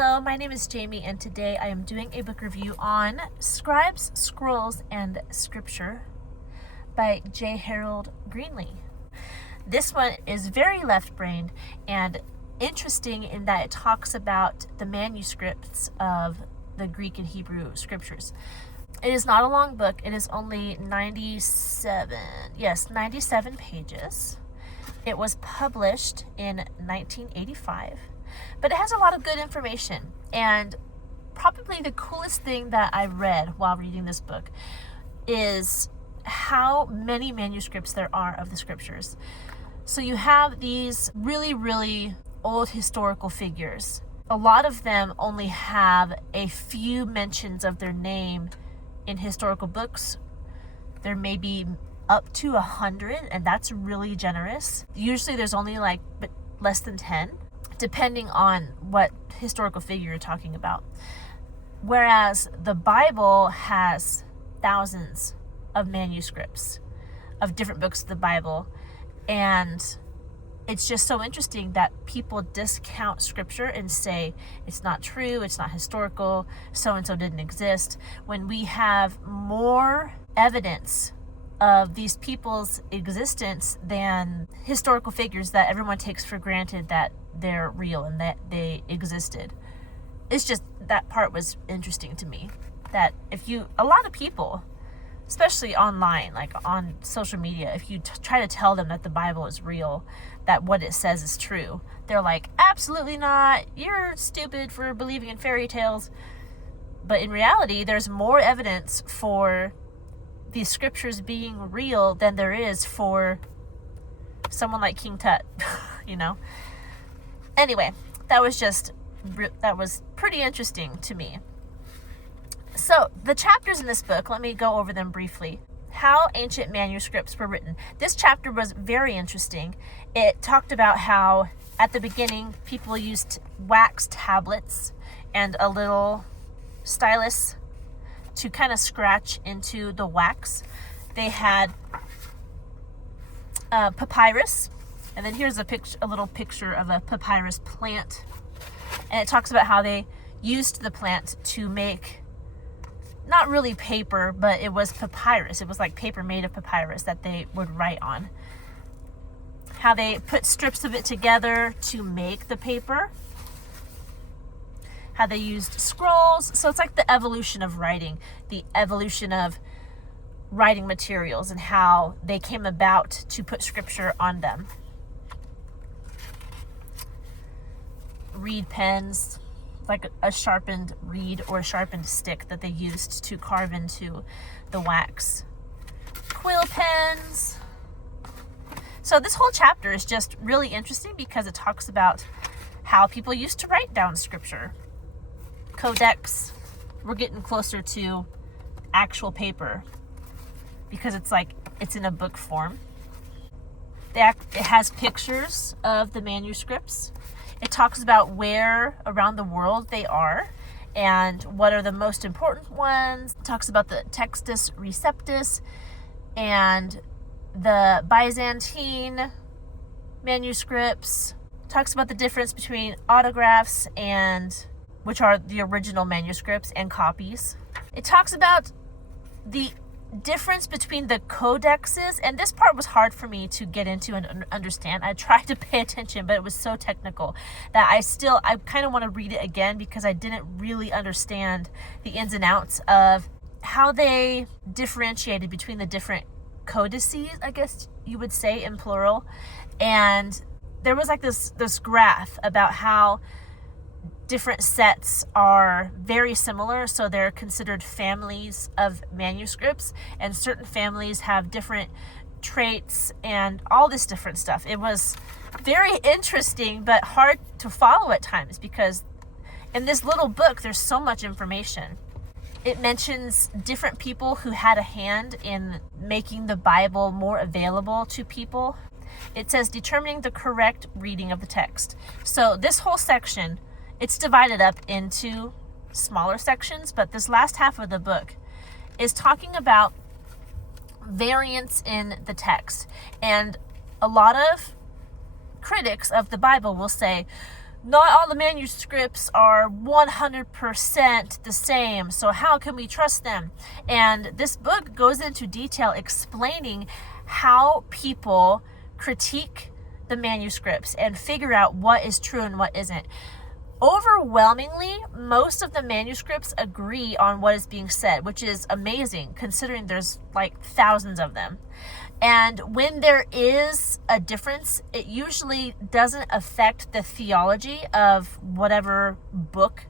Hello, my name is Jamie, and today I am doing a book review on Scribes, Scrolls, and Scripture by J. Harold Greenlee. This one is very left-brained and interesting in that it talks about the manuscripts of the Greek and Hebrew scriptures. It is not a long book. It is only 97 pages. It was published in 1985. But it has a lot of good information, and probably the coolest thing that I read while reading this book is how many manuscripts there are of the scriptures. So you have these really, really old historical figures. A lot of them only have a few mentions of their name in historical books. There may be up to 100, and that's really generous. Usually there's only less than 10. Depending on what historical figure you're talking about. Whereas the Bible has thousands of manuscripts of different books of the Bible. And it's just so interesting that people discount scripture and say it's not true, it's not historical, so-and-so didn't exist, when we have more evidence of these people's existence than historical figures that everyone takes for granted that they're real and that they existed. It's just, that part was interesting to me, that a lot of people, especially online, like on social media, if you try to tell them that the Bible is real, that what it says is true, they're like, absolutely not, you're stupid for believing in fairy tales. But in reality, there's more evidence for these scriptures being real than there is for someone like King Tut, Anyway, that was pretty interesting to me. So the chapters in this book, let me go over them briefly. How ancient manuscripts were written. This chapter was very interesting. It talked about how at the beginning people used wax tablets and a little stylus to kind of scratch into the wax. They had papyrus, and then here's a little picture of a papyrus plant, and it talks about how they used the plant to make not really paper, but it was papyrus. It was like paper made of papyrus that they would write on. How they put strips of it together to make the paper. How they used scrolls. So it's like the evolution of writing, the evolution of writing materials, and how they came about to put scripture on them. Reed pens, like a sharpened reed or a sharpened stick that they used to carve into the wax. Quill pens. So this whole chapter is just really interesting because it talks about how people used to write down scripture. Codex. We're getting closer to actual paper because it's in a book form. It has pictures of the manuscripts. It talks about where around the world they are and what are the most important ones. It talks about the Textus Receptus and the Byzantine manuscripts. It talks about the difference between autographs, which are the original manuscripts, and copies. It talks about the difference between the codexes, and this part was hard for me to get into and understand. I tried to pay attention, but it was so technical that I kind of want to read it again because I didn't really understand the ins and outs of how they differentiated between the different codices, I guess you would say in plural. And there was this graph about how different sets are very similar, so they're considered families of manuscripts, and certain families have different traits and all this different stuff. It was very interesting but hard to follow at times because in this little book there's so much information. It mentions different people who had a hand in making the Bible more available to people. It says determining the correct reading of the text. So this whole section, it's divided up into smaller sections, but this last half of the book is talking about variance in the text. And a lot of critics of the Bible will say, not all the manuscripts are 100% the same, so how can we trust them? And this book goes into detail explaining how people critique the manuscripts and figure out what is true and what isn't. Overwhelmingly, most of the manuscripts agree on what is being said, which is amazing considering there's like thousands of them. And when there is a difference, it usually doesn't affect the theology of whatever book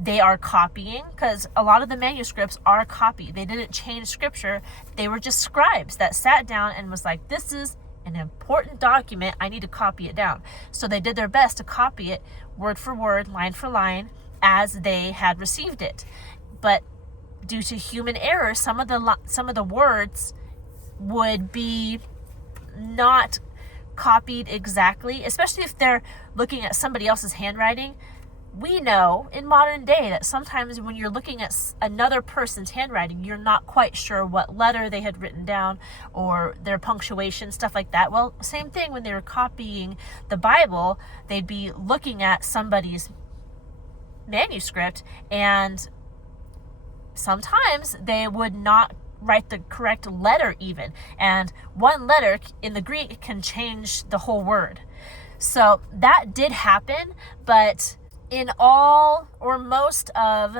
they are copying, because a lot of the manuscripts are copied. They didn't change scripture. They were just scribes that sat down and was like, this is an important document, I need to copy it down. So they did their best to copy it word for word, line for line, as they had received it. But due to human error, some of the words would be not copied exactly, especially if they're looking at somebody else's handwriting. We know in modern day that sometimes when you're looking at another person's handwriting, you're not quite sure what letter they had written down or their punctuation, stuff like that. Well, same thing when they were copying the Bible, they'd be looking at somebody's manuscript, and sometimes they would not write the correct letter even. And one letter in the Greek can change the whole word. So that did happen, but in all or most of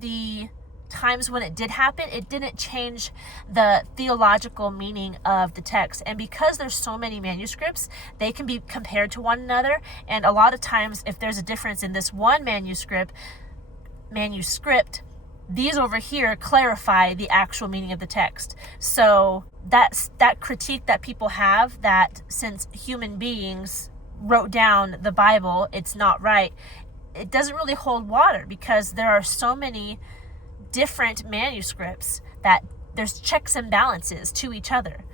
the times when it did happen, it didn't change the theological meaning of the text. And because there's so many manuscripts, they can be compared to one another. And a lot of times, if there's a difference in this one manuscript, these over here clarify the actual meaning of the text. So that's that critique that people have, that since human beings wrote down the Bible, it's not right. It doesn't really hold water, because there are so many different manuscripts that there's checks and balances to each other.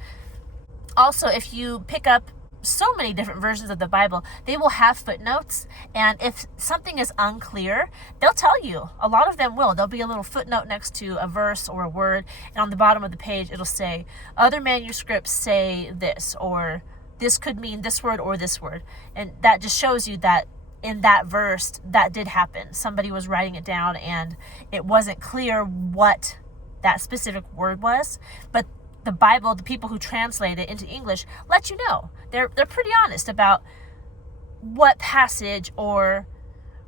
Also, if you pick up so many different versions of the Bible, they will have footnotes, and if something is unclear, they'll tell you. A lot of them will. There'll be a little footnote next to a verse or a word, and on the bottom of the page it'll say, other manuscripts say this, or this could mean this word or this word. And that just shows you that in that verse, that did happen. Somebody was writing it down and it wasn't clear what that specific word was, but the Bible, the people who translate it into English, let you know. They're pretty honest about what passage or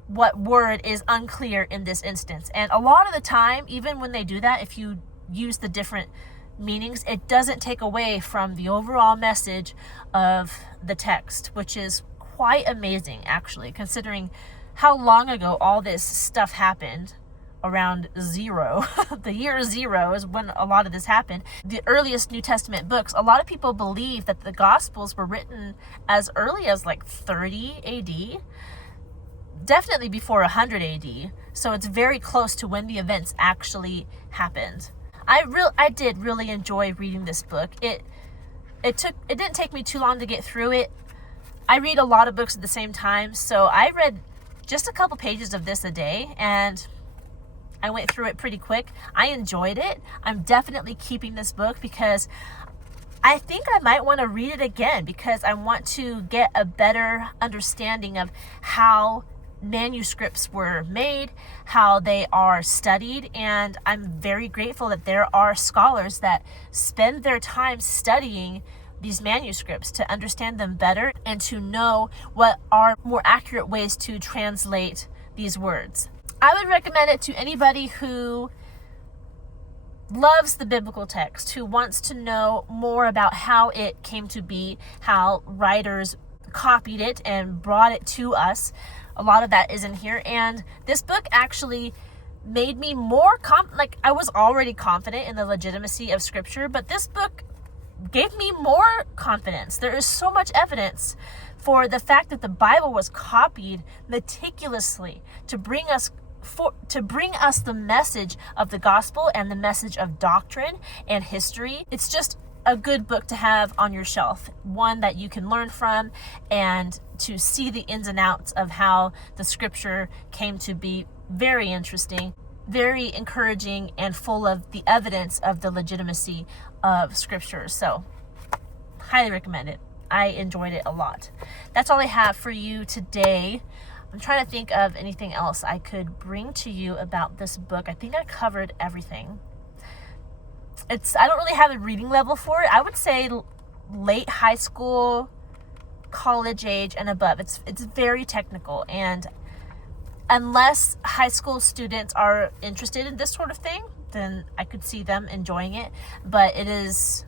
what word is unclear in this instance. And a lot of the time, even when they do that, if you use the different meanings, it doesn't take away from the overall message of the text, which is quite amazing, actually, considering how long ago all this stuff happened. Around 0. The year 0 is when a lot of this happened. The earliest New Testament books, a lot of people believe that the Gospels were written as early as like 30 AD, definitely before 100 AD. So it's very close to when the events actually happened. I did really enjoy reading this book. It didn't take me too long to get through it. I read a lot of books at the same time, so I read just a couple pages of this a day, and I went through it pretty quick. I enjoyed it. I'm definitely keeping this book because I think I might want to read it again, because I want to get a better understanding of how manuscripts were made, how they are studied, and I'm very grateful that there are scholars that spend their time studying these manuscripts to understand them better and to know what are more accurate ways to translate these words. I would recommend it to anybody who loves the biblical text, who wants to know more about how it came to be, how writers copied it and brought it to us. A lot of that is in here, and this book actually made me more I was already confident in the legitimacy of scripture, but this book gave me more confidence. There is so much evidence for the fact that the Bible was copied meticulously to bring us the message of the gospel and the message of doctrine and history. It's just a good book to have on your shelf, one that you can learn from and to see the ins and outs of how the scripture came to be. Very interesting, very encouraging, and full of the evidence of the legitimacy of scripture. So highly recommend it. I enjoyed it a lot. That's all I have for you today. I'm trying to think of anything else I could bring to you about this book. I think I covered everything. I don't really have a reading level for it. I would say late high school, college age and above. It's very technical, and unless high school students are interested in this sort of thing, then I could see them enjoying it. But it's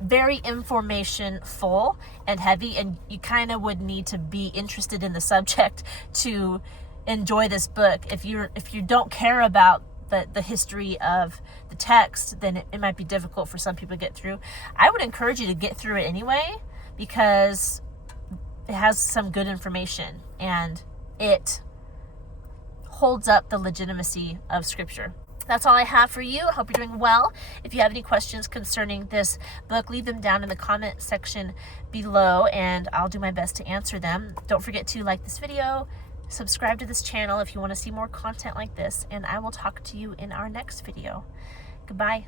very information full and heavy, and you kind of would need to be interested in the subject to enjoy this book. If you don't care about the history of the text, then it might be difficult for some people to get through. I would encourage you to get through it anyway, because it has some good information and it holds up the legitimacy of Scripture. That's all I have for you. I hope you're doing well. If you have any questions concerning this book, leave them down in the comment section below and I'll do my best to answer them. Don't forget to like this video, subscribe to this channel if you want to see more content like this, and I will talk to you in our next video. Goodbye.